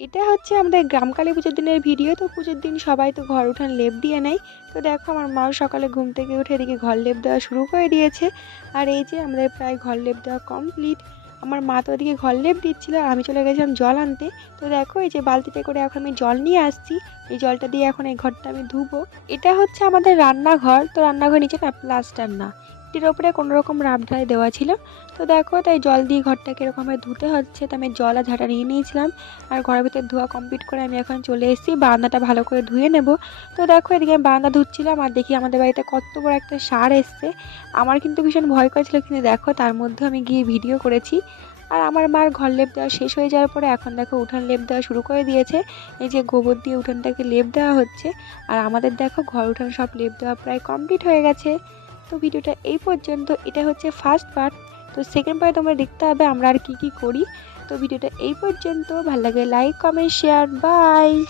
এটা হচ্ছে আমাদের গ্রাম কালী পুজোর দিনের ভিডিও। তো পুজোর দিন সবাই তো ঘর উঠান লেপ দিয়ে নেয়। তো দেখো আমার মাও সকালে ঘুম থেকে উঠে এদিকে ঘর লেপ দেওয়া শুরু করে দিয়েছে। আর এই যে আমাদের প্রায় ঘর লেপ দেওয়া কমপ্লিট। আমার মা তো ওদিকে ঘর লেপ দিচ্ছিল আর আমি চলে গেছিলাম জল আনতে। তো দেখো এই যে বালতিতে করে এখন আমি জল নিয়ে আসছি। এই জলটা দিয়ে এখন এই ঘরটা আমি ধুবো। এটা হচ্ছে আমাদের রান্নাঘর। তো রান্নাঘর নিচে না প্লাস্টার না, এটির ওপরে কোনো রকম রাব ঢালাই দেওয়া ছিল। তো দেখো তাই জল দিয়ে ঘরটাকে এরকমভাবে ধুতে হচ্ছে। তো আমি জল আর ঝাঁটা নিয়ে নিয়েছিলাম। আর ঘরের ভিতর ধোয়া কমপ্লিট করে আমি এখন চলে এসেছি বারান্দাটা ভালো করে ধুয়ে নেব। তো দেখো এদিকে আমি বারান্দা ধুচ্ছিলাম আর দেখি আমাদের বাড়িতে কত বড় একটা ষাঁড় এসছে। আমার কিন্তু ভীষণ ভয় করেছিল, কিন্তু দেখো তার মধ্যে আমি গিয়ে ভিডিও করেছি। আর আমার মার ঘর লেপ দেওয়া শেষ হয়ে যাওয়ার পরে এখন দেখো উঠান লেপ দেওয়া শুরু করে দিয়েছে। এই যে গোবর দিয়ে উঠানটাকে লেপ দেওয়া হচ্ছে। আর আমাদের দেখো ঘর উঠান সব লেপ দেওয়া প্রায় কমপ্লিট হয়ে গেছে। তো ভিডিওটা এই পর্যন্ত, এটা হচ্ছে ফার্স্ট পার্ট। তো সেকেন্ড পার্টে তোমরা দেখতে হবে আমরা আর কি কি করি। তো ভিডিওটা এই পর্যন্ত, ভালো লাগে লাইক কমেন্ট শেয়ার, বাই।